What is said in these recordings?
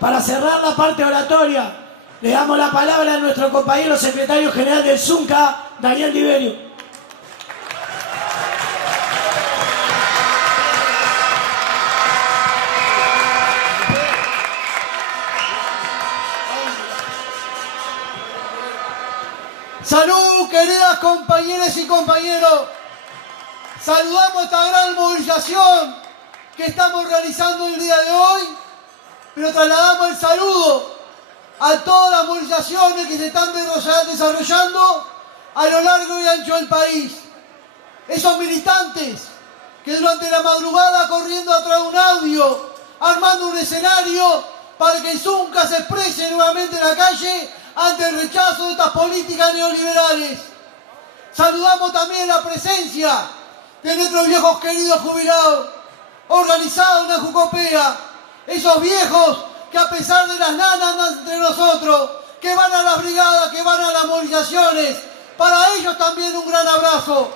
Para cerrar la parte oratoria, le damos la palabra a nuestro compañero secretario general del Zunca, Daniel Liberio. Salud, queridas compañeras y compañeros. Saludamos esta gran movilización que estamos realizando el día de hoy, pero trasladamos el saludo a todas las movilizaciones que se están desarrollando a lo largo y ancho del país. Esos militantes que durante la madrugada corriendo atrás de un audio, armando un escenario para que el Zunca se exprese nuevamente en la calle ante el rechazo de estas políticas neoliberales. Saludamos también la presencia de nuestros viejos queridos jubilados, organizados en la Jucopea, esos viejos que a pesar de las nanas andan entre nosotros, que van a las brigadas, que van a las movilizaciones. Para ellos también un gran abrazo.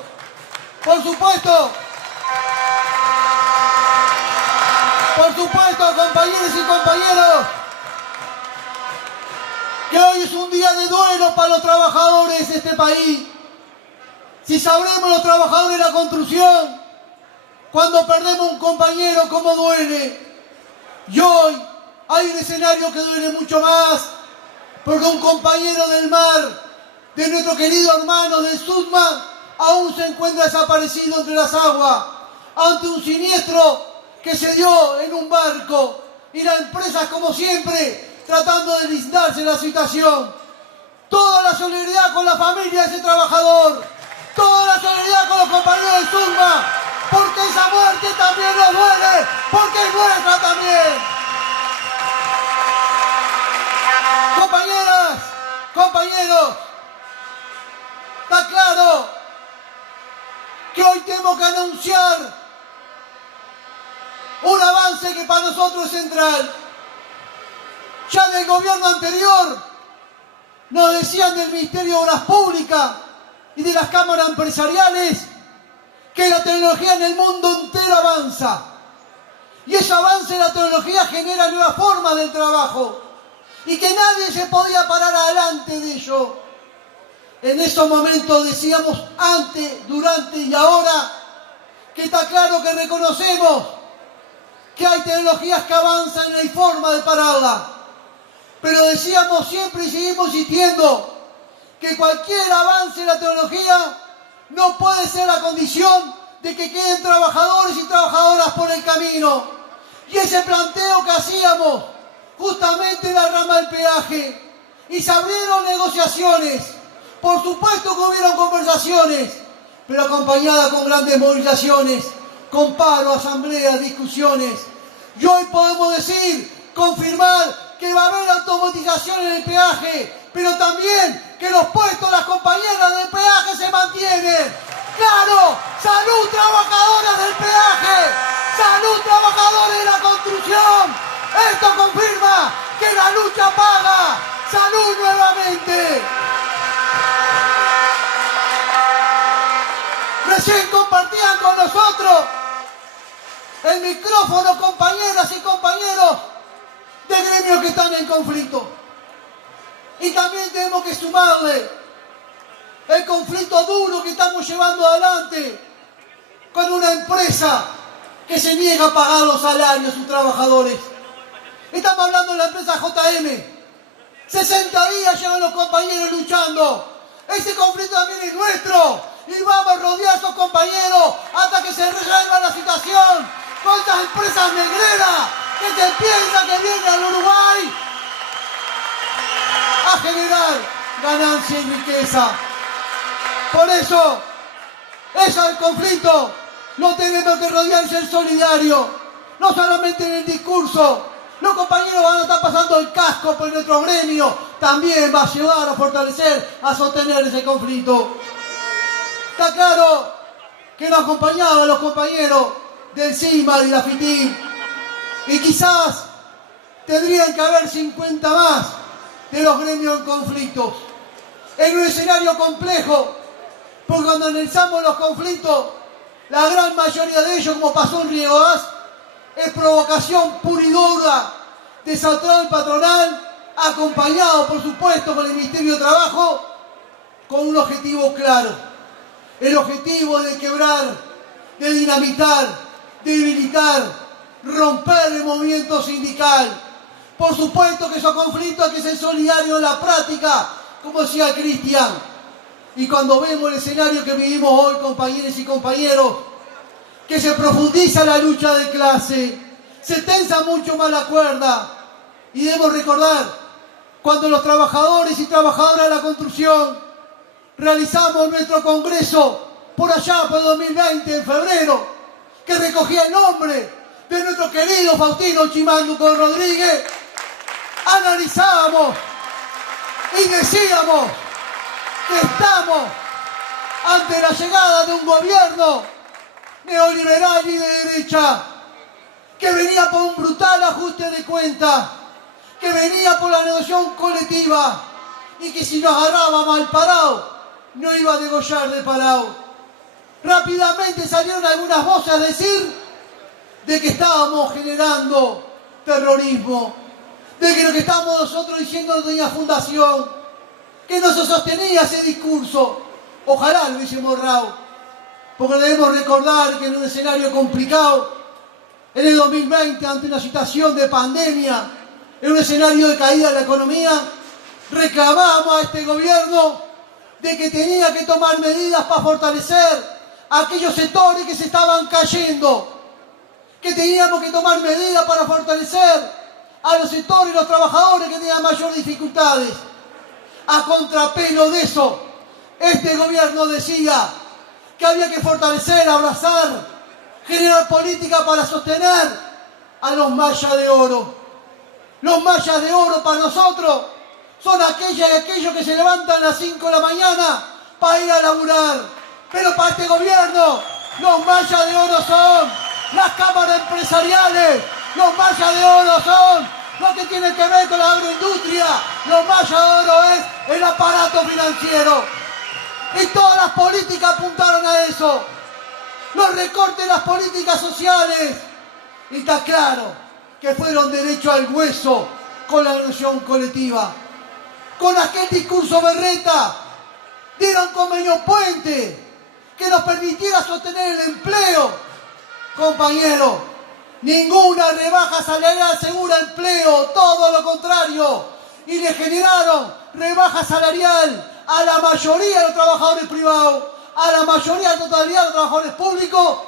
Por supuesto, compañeros y compañeros, que hoy es un día de duelo para los trabajadores de este país. Si sabremos los trabajadores de la construcción, cuando perdemos un compañero, cómo duele. Y hoy hay un escenario que duele mucho más, porque un compañero del mar, de nuestro querido hermano del Sudma, aún se encuentra desaparecido entre las aguas, ante un siniestro que se dio en un barco, y las empresas, como siempre, tratando de blindarse la situación. Toda la solidaridad con la familia de ese trabajador, toda la solidaridad con los compañeros del Sudma, porque esa muerte también nos duele, porque es nuestra también. Compañeras, compañeros, está claro que hoy tenemos que anunciar un avance que para nosotros es central. Ya del gobierno anterior nos decían del Ministerio de Obras Públicas y de las cámaras empresariales que la tecnología en el mundo entero avanza. Y ese avance de la tecnología genera nuevas formas del trabajo y que nadie se podía parar adelante de ello. En esos momentos decíamos antes, durante y ahora que está claro que reconocemos que hay tecnologías que avanzan y no hay forma de pararlas. Pero decíamos siempre y seguimos insistiendo que cualquier avance en la tecnología no puede ser la condición de que queden trabajadores y trabajadoras por el camino. Y ese planteo que hacíamos justamente en la rama del peaje, y se abrieron negociaciones, por supuesto que hubieron conversaciones, pero acompañadas con grandes movilizaciones, con paro, asambleas, discusiones. Y hoy podemos decir, confirmar que va a haber automatización en el peaje, pero también que los puestos de las compañeras del peaje se mantienen. ¡Claro! ¡Salud, trabajadoras del peaje! ¡Salud, trabajadores de la construcción! Esto confirma que la lucha paga. ¡Salud nuevamente! Recién compartían con nosotros el micrófono compañeras y compañeros de gremios que están en conflicto. Y también tenemos que sumarle el conflicto duro que estamos llevando adelante con una empresa que se niega a pagar los salarios a sus trabajadores. Estamos hablando de la empresa JM. 60 días llevan los compañeros luchando. Ese conflicto también es nuestro. Y vamos a rodear a esos compañeros hasta que se resuelva la situación con estas empresas negreras que se piensan que vienen al Uruguay a generar ganancia y riqueza. Por eso es el conflicto. No tenemos que rodear y ser solidarios. No solamente en el discurso. Los compañeros van a estar pasando el casco por nuestro gremio. También va a ayudar a fortalecer, a sostener ese conflicto. Está claro que nos acompañaban los compañeros del CIMA y la FITIM. Y quizás tendrían que haber 50 más de los gremios en conflictos. En un escenario complejo, porque cuando analizamos los conflictos, la gran mayoría de ellos, como pasó en Río Gas, es provocación pura y dura desatado el patronal, acompañado por supuesto con el Ministerio de Trabajo, con un objetivo claro, el objetivo de quebrar, de dinamitar, debilitar, romper el movimiento sindical. Por supuesto que esos conflictos hay que ser solidarios en la práctica, como decía Cristian. Y cuando vemos el escenario que vivimos hoy, compañeros y compañeros, que se profundiza la lucha de clase, se tensa mucho más la cuerda. Y debemos recordar, cuando los trabajadores y trabajadoras de la construcción realizamos nuestro congreso por allá por 2020, en febrero, que recogía el nombre de nuestro querido Faustino Chimanduco Rodríguez, analizábamos y decíamos que estamos ante la llegada de un gobierno neoliberal y de derecha, que venía por un brutal ajuste de cuentas, que venía por la negociación colectiva y que si nos agarraba mal parado, no iba a degollar de parado. Rápidamente salieron algunas voces a decir de que estábamos generando terrorismo, de que lo que estábamos nosotros diciendo no tenía fundación, que no se sostenía ese discurso. Ojalá lo hubiésemos borrado, porque debemos recordar que en un escenario complicado, en el 2020, ante una situación de pandemia, en un escenario de caída de la economía, reclamamos a este gobierno de que tenía que tomar medidas para fortalecer a aquellos sectores que se estaban cayendo, que teníamos que tomar medidas para fortalecer a los sectores y los trabajadores que tenían mayores dificultades. A contrapelo de eso, este gobierno decía que había que fortalecer, abrazar, generar política para sostener a los mayas de oro. Los mayas de oro para nosotros son aquellas y aquellos que se levantan a las 5 de la mañana para ir a laburar. Pero para este gobierno, los mayas de oro son las cámaras empresariales, los mayas de oro son lo que tiene que ver con la agroindustria, los mayas de oro es el aparato financiero. Y todas las políticas apuntaron a eso. Los recortes de las políticas sociales. Y está claro que fueron derecho al hueso con la negociación colectiva. Con aquel discurso berreta, dieron convenio puente que nos permitiera sostener el empleo. Compañeros, ninguna rebaja salarial asegura empleo, todo lo contrario. Y le generaron rebaja salarial a la mayoría de los trabajadores privados, a la mayoría de la totalidad de los trabajadores públicos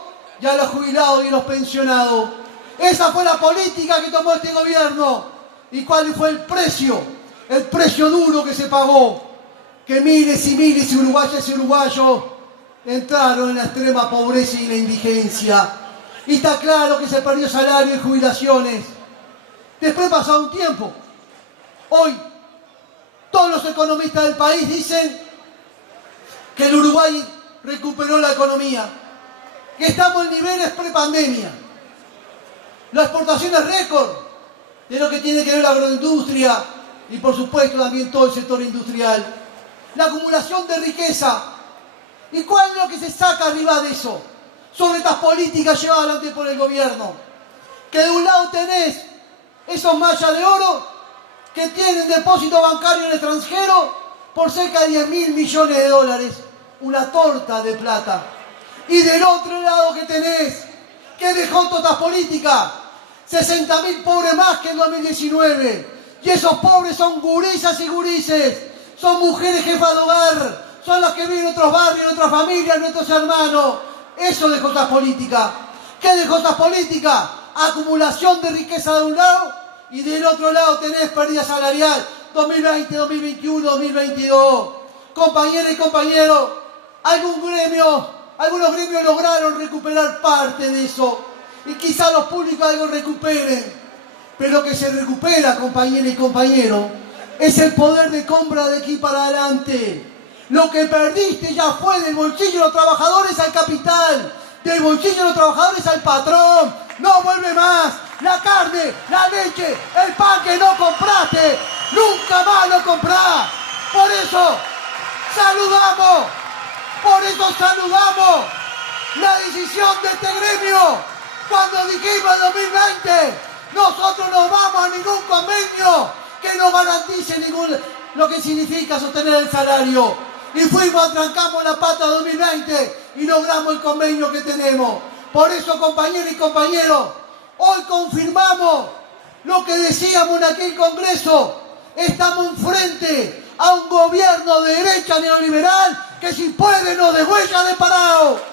y a los jubilados y los pensionados. Esa fue la política que tomó este gobierno. ¿Y cuál fue el precio? El precio duro que se pagó. Que miles y miles de uruguayas y uruguayos entraron en la extrema pobreza y la indigencia. Y está claro que se perdió salario y jubilaciones. Después pasó un tiempo. Hoy, todos los economistas del país dicen que el Uruguay recuperó la economía, que estamos en niveles prepandemia. La exportación es récord de lo que tiene que ver la agroindustria y por supuesto también todo el sector industrial. La acumulación de riqueza. ¿Y cuál es lo que se saca arriba de eso? Sobre estas políticas llevadas adelante por el gobierno. Que de un lado tenés esos mayas de oro que tienen depósito bancario en el extranjero por cerca de 10.000 millones de dólares. Una torta de plata. Y del otro lado que tenés, que dejó todas estas políticas, 60.000 pobres más que en 2019. Y esos pobres son gurisas y gurises, son mujeres jefas de hogar, son las que viven en otros barrios, en otras familias, en nuestros hermanos. Eso dejó estas políticas. ¿Qué dejó estas políticas? Acumulación de riqueza de un lado y del otro lado tenés pérdida salarial 2020, 2021, 2022. Compañeras y compañeros, algunos gremios lograron recuperar parte de eso y quizá los públicos algo recuperen, pero lo que se recupera, compañeras y compañeros, es el poder de compra de aquí para adelante. Lo que perdiste ya fue del bolsillo de los trabajadores al capital, del bolsillo de los trabajadores al patrón. No vuelve más. La carne, la leche, el pan que no compraste, nunca más lo comprás. Por eso saludamos la decisión de este gremio cuando dijimos en 2020 Nosotros no vamos a ningún convenio que no garantice lo que significa sostener el salario. Y fuimos, trancamos la pata 2020 y logramos el convenio que tenemos. Por eso, compañeras y compañeros, hoy confirmamos lo que decíamos en aquel Congreso. Estamos enfrente a un gobierno de derecha neoliberal que si puede nos degüella de parado.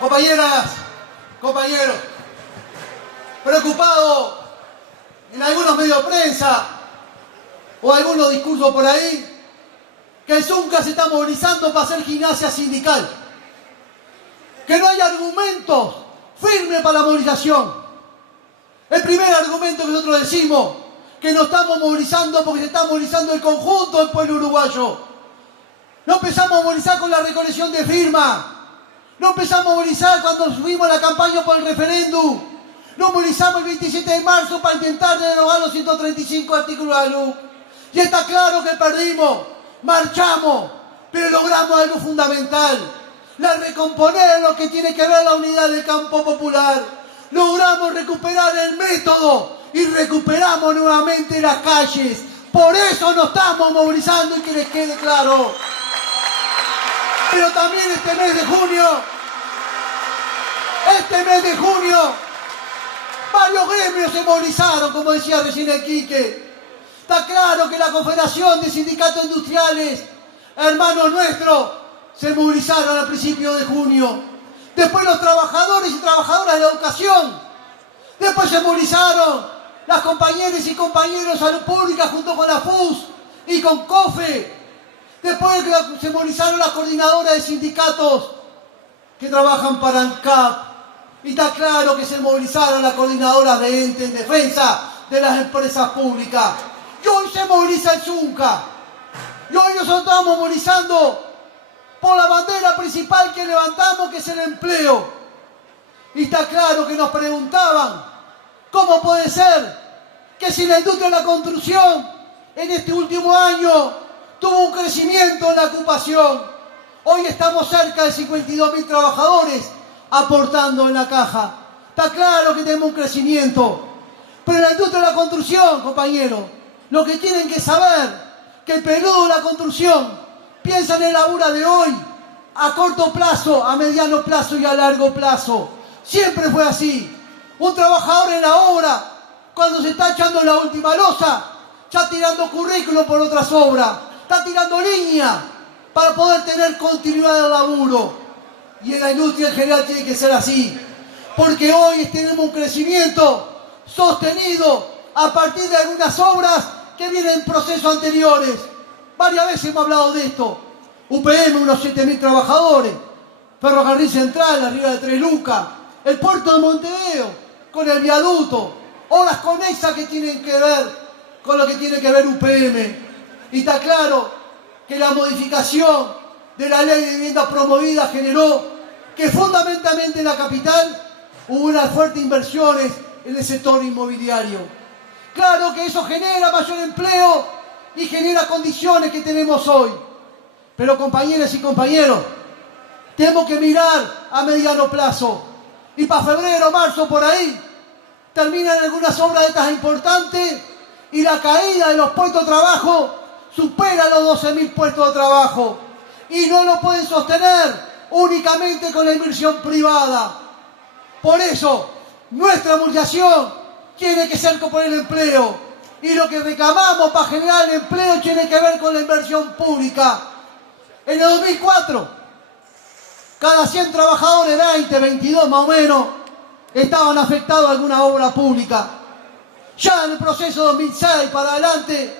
Compañeras, compañeros, preocupado en algunos medios de prensa o algunos discursos por ahí, que el Zunca se está movilizando para hacer gimnasia sindical, que no hay argumentos firmes para la movilización. El primer argumento que nosotros decimos, que nos estamos movilizando porque se está movilizando el conjunto del pueblo uruguayo. No empezamos a movilizar con la recolección de firmas. No empezamos a movilizar cuando subimos la campaña por el referéndum. No movilizamos el 27 de marzo para intentar derogar los 135 artículos de la LUC. Y está claro que perdimos, marchamos, pero logramos algo fundamental. La recomponer lo que tiene que ver la unidad del campo popular. Logramos recuperar el método y recuperamos nuevamente las calles. Por eso nos estamos movilizando y que les quede claro. Pero también este mes de junio, varios gremios se movilizaron, como decía recién el Quique. Está claro que la Confederación de Sindicatos Industriales, hermanos nuestros, se movilizaron a principios de junio. Después los trabajadores y trabajadoras de la educación. Después se movilizaron las compañeras y compañeros de salud pública junto con la FUS y con COFE. Después se movilizaron las coordinadoras de sindicatos que trabajan para ANCAP. Y está claro que se movilizaron las coordinadoras de ente en defensa de las empresas públicas. Y hoy se moviliza el Zunca. Y hoy nosotros estamos movilizando por la bandera principal que levantamos, que es el empleo. Y está claro que nos preguntaban, ¿cómo puede ser que si la industria de la construcción en este último año tuvo un crecimiento en la ocupación? Hoy estamos cerca de 52.000 trabajadores aportando en la caja. Está claro que tenemos un crecimiento. Pero en la industria de la construcción, compañeros, lo que tienen que saber, que el peludo de la construcción piensa en el laburo de hoy, a corto plazo, a mediano plazo y a largo plazo. Siempre fue así. Un trabajador en la obra, cuando se está echando la última losa, está tirando currículum por otras obras, está tirando línea para poder tener continuidad de laburo. Y en la industria en general tiene que ser así, porque hoy tenemos un crecimiento sostenido a partir de algunas obras que vienen en procesos anteriores. Varias veces hemos hablado de esto. UPM, unos 7.000 trabajadores, Ferrocarril Central, arriba de 3 lucas, el puerto de Montevideo, con el viaducto, obras conexas que tienen que ver con lo que tiene que ver UPM. Y está claro que la modificación de la ley de vivienda promovida generó que fundamentalmente en la capital hubo unas fuertes inversiones en el sector inmobiliario. Claro que eso genera mayor empleo y genera condiciones que tenemos hoy. Pero compañeras y compañeros, tenemos que mirar a mediano plazo. Y para febrero, marzo, por ahí, terminan algunas obras de estas importantes y la caída de los puestos de trabajo supera los 12.000 puestos de trabajo. Y no lo pueden sostener únicamente con la inversión privada. Por eso, nuestra movilización tiene que ser por el empleo. Y lo que reclamamos para generar el empleo tiene que ver con la inversión pública. En el 2004, cada 100 trabajadores, 20, 22 más o menos, estaban afectados a alguna obra pública. Ya en el proceso 2006 para adelante,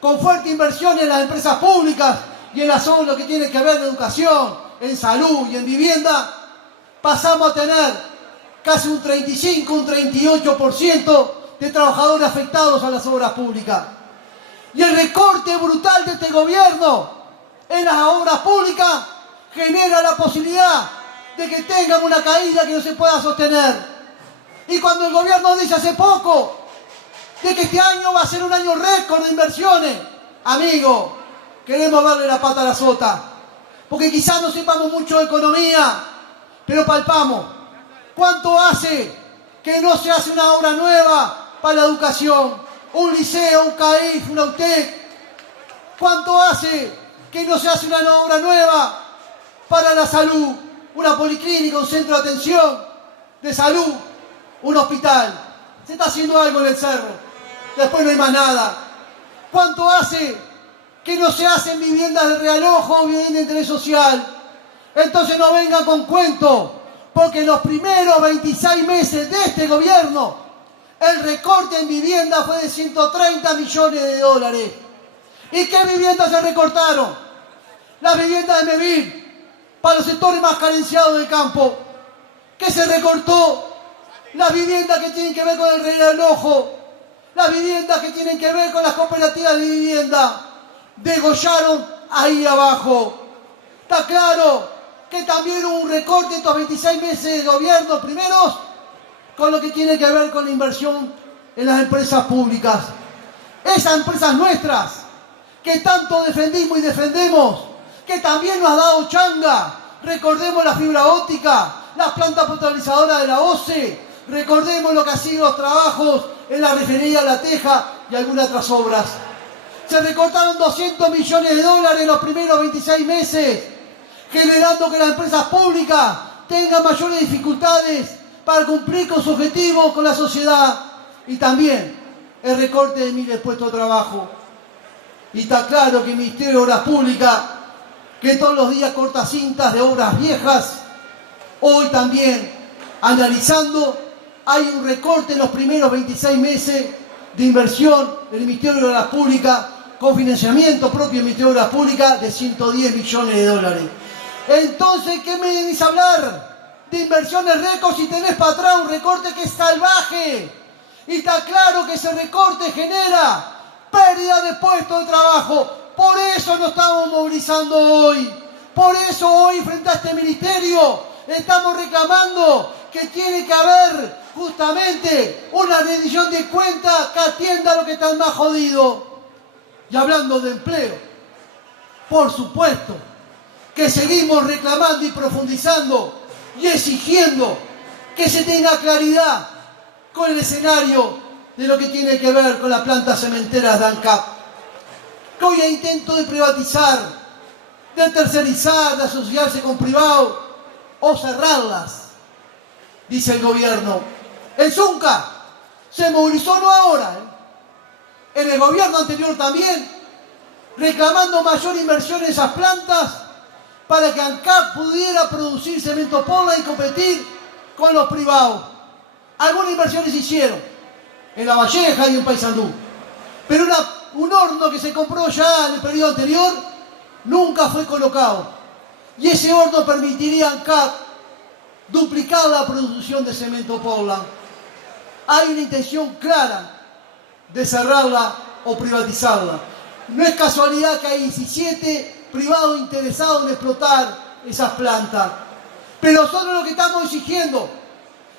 con fuerte inversión en las empresas públicas y en las obras que tienen que ver en educación, en salud y en vivienda, pasamos a tener casi un 35, un 38% de trabajadores afectados a las obras públicas. Y el recorte brutal de este gobierno en las obras públicas genera la posibilidad de que tengan una caída que no se pueda sostener. Y cuando el gobierno dice hace poco de que este año va a ser un año récord de inversiones, amigo, queremos darle la pata a la sota. Porque quizás no sepamos mucho de economía, pero palpamos. ¿Cuánto hace que no se hace una obra nueva para la educación? Un liceo, un CAIF, una UTEC. ¿Cuánto hace que no se hace una obra nueva para la salud? Una policlínica, un centro de atención de salud, un hospital. Se está haciendo algo en el cerro. Después no hay más nada. ¿Cuánto hace que no se hacen viviendas de realojo o vivienda de interés social? Entonces no vengan con cuentos, porque en los primeros 26 meses de este gobierno, el recorte en vivienda fue de 130 millones de dólares. ¿Y qué viviendas se recortaron? Las viviendas de Mevil, para los sectores más carenciados del campo. ¿Qué se recortó? Las viviendas que tienen que ver con el realojo, las viviendas que tienen que ver con las cooperativas de vivienda. Degollaron ahí abajo. Está claro que también hubo un recorte en estos 26 meses de gobierno primeros con lo que tiene que ver con la inversión en las empresas públicas. Esas empresas nuestras que tanto defendimos y defendemos, que también nos ha dado changa. Recordemos la fibra óptica, las plantas potabilizadoras de la OCE, recordemos lo que han sido los trabajos en la refinería La Teja y algunas otras obras. Se recortaron 200 millones de dólares en los primeros 26 meses, generando que las empresas públicas tengan mayores dificultades para cumplir con su objetivo con la sociedad. Y también el recorte de miles de puestos de trabajo. Y está claro que el Ministerio de Obras Públicas, que todos los días corta cintas de obras viejas, hoy también, analizando, hay un recorte en los primeros 26 meses de inversión del Ministerio de Obras Públicas, con financiamiento propio del Ministerio de Obras Públicas, de 110 millones de dólares. Entonces, ¿qué me venís a hablar de inversiones récord si tenés para atrás un recorte que es salvaje? Y está claro que ese recorte genera pérdida de puestos de trabajo. Por eso nos estamos movilizando hoy. Por eso hoy, frente a este ministerio, estamos reclamando que tiene que haber justamente una rendición de cuentas que atienda a lo que están más jodidos. Y hablando de empleo, por supuesto que seguimos reclamando y profundizando y exigiendo que se tenga claridad con el escenario de lo que tiene que ver con las plantas cementeras de ANCAP. Que hoy hay intento de privatizar, de tercerizar, de asociarse con privados o cerrarlas, dice el gobierno. El Zunca se movilizó no ahora, en el gobierno anterior también, reclamando mayor inversión en esas plantas para que ANCAP pudiera producir cemento Portland y competir con los privados. Algunas inversiones se hicieron en La Valleja y en Paysandú, pero un horno que se compró ya en el periodo anterior nunca fue colocado. Y ese horno permitiría a ANCAP duplicar la producción de cemento Portland. Hay una intención clara de cerrarla o privatizarla. No es casualidad que hay 17 privados interesados en explotar esas plantas. Pero nosotros lo que estamos exigiendo,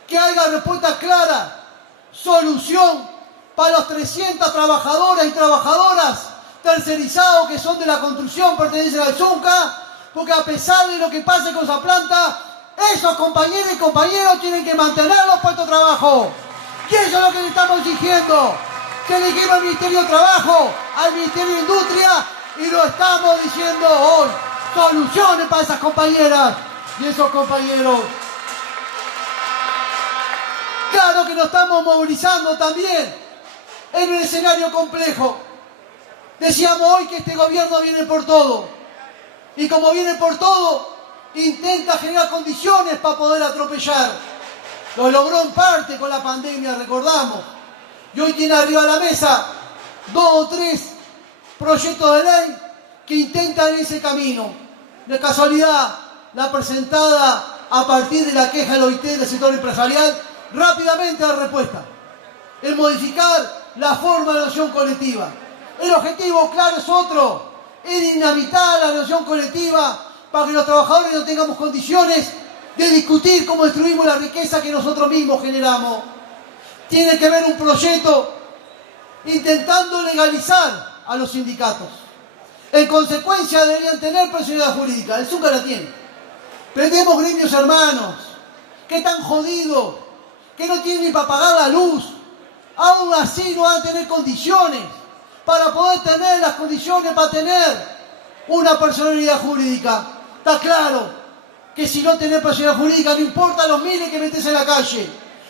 que haya respuesta clara, solución para los 300 trabajadoras y trabajadoras tercerizados que son de la construcción, pertenecen al Zunca, porque a pesar de lo que pase con esa planta, esos compañeros y compañeros tienen que mantener los puestos de trabajo. Y eso es lo que le estamos exigiendo. Que le dijimos al Ministerio de Trabajo, al Ministerio de Industria, y lo estamos diciendo hoy. Soluciones para esas compañeras y esos compañeros. Claro que nos estamos movilizando también en un escenario complejo. Decíamos hoy que este gobierno viene por todo. Y como viene por todo, intenta generar condiciones para poder atropellar. Lo logró en parte con la pandemia, recordamos. Y hoy tiene arriba de la mesa 2 o 3 proyectos de ley que intentan ese camino. De casualidad, la presentada a partir de la queja del OIT del sector empresarial, rápidamente la respuesta. Es modificar la forma de la negociación colectiva. El objetivo claro es otro, es dinamitar la negociación colectiva para que los trabajadores no tengamos condiciones de discutir cómo destruimos la riqueza que nosotros mismos generamos. tiene que ver un proyecto intentando legalizar a los sindicatos. En consecuencia deberían tener personalidad jurídica, el Zunca la tiene. Pero tenemos gremios hermanos que están jodidos, que no tienen ni para pagar la luz. Aún así no van a tener condiciones para poder tener las condiciones para tener una personalidad jurídica. Está claro que si no tenés personalidad jurídica, no importa los miles que metés en la calle,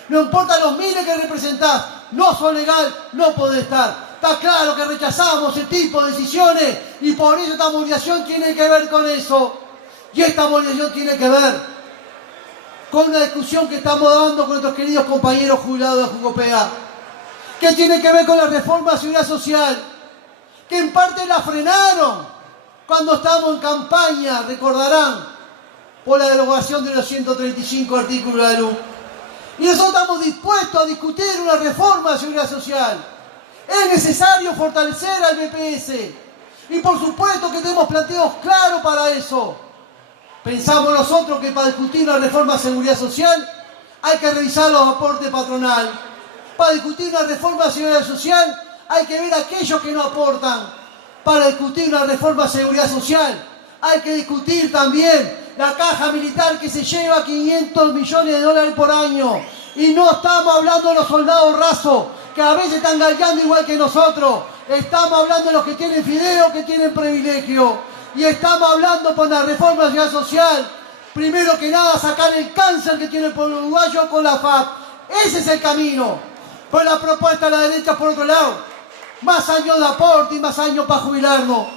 no importa los miles que representás, no sos legal, no podés estar. Está claro que rechazamos ese tipo de decisiones y por eso esta movilización tiene que ver con eso. Y esta movilización tiene que ver con una discusión que estamos dando con nuestros queridos compañeros jubilados de Jucopea, que tiene que ver con la reforma de la seguridad social, que en parte la frenaron cuando estábamos en campaña, recordarán, por la derogación de los 135 artículos de la LUC. Y nosotros estamos dispuestos a discutir una reforma de la seguridad social. Es necesario fortalecer al BPS. Y por supuesto que tenemos planteos claros para eso. Pensamos nosotros que para discutir una reforma de seguridad social hay que revisar los aportes patronal. Para discutir una reforma de seguridad social hay que ver a aquellos que no aportan. Para discutir una reforma de seguridad social hay que discutir también la caja militar que se lleva 500 millones de dólares por año. Y no estamos hablando de los soldados rasos, que a veces están galgando igual que nosotros. Estamos hablando de los que tienen fideo, que tienen privilegio. Y estamos hablando por la reforma de la seguridad social. Primero que nada, sacar el cáncer que tiene el pueblo uruguayo con la FAP. Ese es el camino. Pues la propuesta de la derecha, por otro lado, más años de aporte y más años para jubilarnos.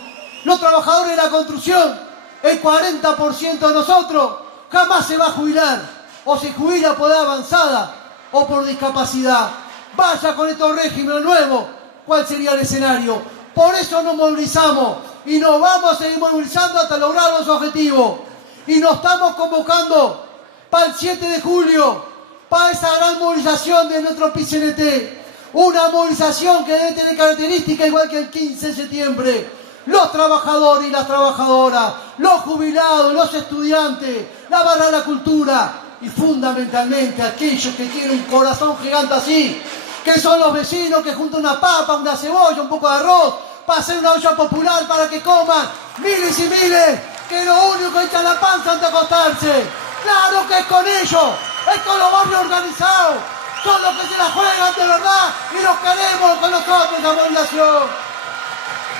Los trabajadores de la construcción, el 40% de nosotros jamás se va a jubilar. O se jubila por edad avanzada o por discapacidad. Vaya con estos regímenes nuevos, ¿cuál sería el escenario? Por eso nos movilizamos y nos vamos a seguir movilizando hasta lograr los objetivos. Y nos estamos convocando para el 7 de julio, para esa gran movilización de nuestro PCNT. Una movilización que debe tener características igual que el 15 de septiembre. Los trabajadores y las trabajadoras, los jubilados, los estudiantes, la barra de la cultura y fundamentalmente aquellos que tienen un corazón gigante así, que son los vecinos que juntan una papa, una cebolla, un poco de arroz, para hacer una olla popular para que coman miles y miles, que lo único que echan la panza antes de acostarse. Claro que es con ellos, es con los barrios organizados, son los que se la juegan de verdad y los queremos con nosotros en la movilización.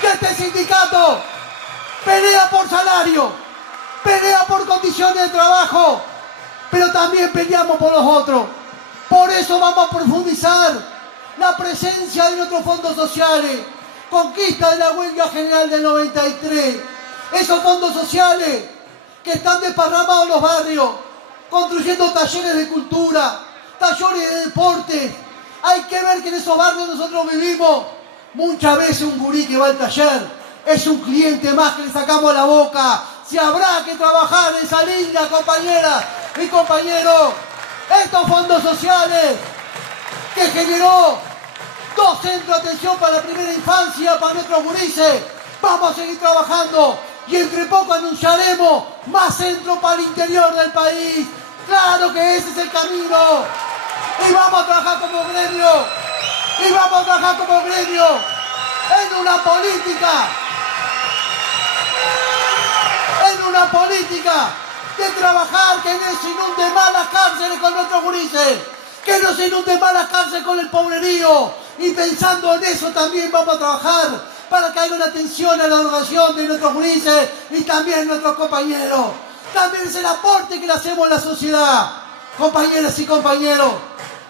Que este sindicato pelea por salario, pelea por condiciones de trabajo, pero también peleamos por los otros. Por eso vamos a profundizar la presencia de nuestros fondos sociales, conquista de la huelga general del 93, esos fondos sociales que están desparramados en los barrios, construyendo talleres de cultura, talleres de deporte. Hay que ver que en esos barrios nosotros vivimos. Muchas veces un gurí que va al taller es un cliente más que le sacamos la boca. Si habrá que trabajar en esa línea, compañeras y compañeros, estos fondos sociales que generó 2 centros de atención para la primera infancia, para nuestros gurises, vamos a seguir trabajando y entre poco anunciaremos más centros para el interior del país. Claro que ese es el camino y vamos a trabajar como gremio. Y vamos a trabajar como gremio en una política de trabajar que no se inunde más las cárceles con nuestros gurises, que no se inunde más las cárceles con el pobrerío. Y pensando en eso también vamos a trabajar para que haya una atención a la educación de nuestros gurises y también nuestros compañeros. También es el aporte que le hacemos a la sociedad, compañeras y compañeros.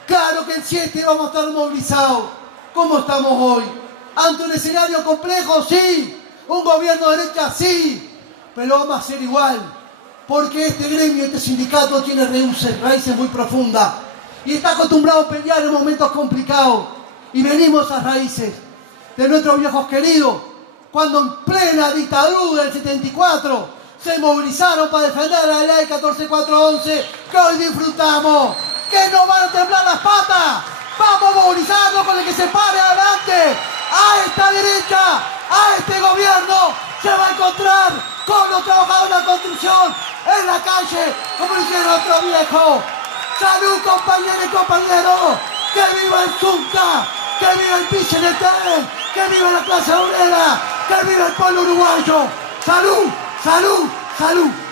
Claro que el 7 vamos a estar movilizados, como estamos hoy. Ante un escenario complejo, sí. Un gobierno de derecha, sí. Pero vamos a hacer igual. Porque este gremio, este sindicato tiene raíces muy profundas. Y está acostumbrado a pelear en momentos complicados. Y venimos a raíces de nuestros viejos queridos. Cuando en plena dictadura del 74 se movilizaron para defender la ley 14411 que hoy disfrutamos. Que no van a temblar las patas. Vamos a movilizarnos con el que se pare adelante. A esta derecha, a este gobierno, se va a encontrar con los trabajadores de la construcción en la calle, como hicieron nuestros viejos. Salud, compañeros y compañeros. ¡Que viva el Zunca! ¡Que viva el PCNT! ¡Que viva la clase obrera! ¡Que viva el pueblo uruguayo! ¡Salud! ¡Salud! ¡Salud!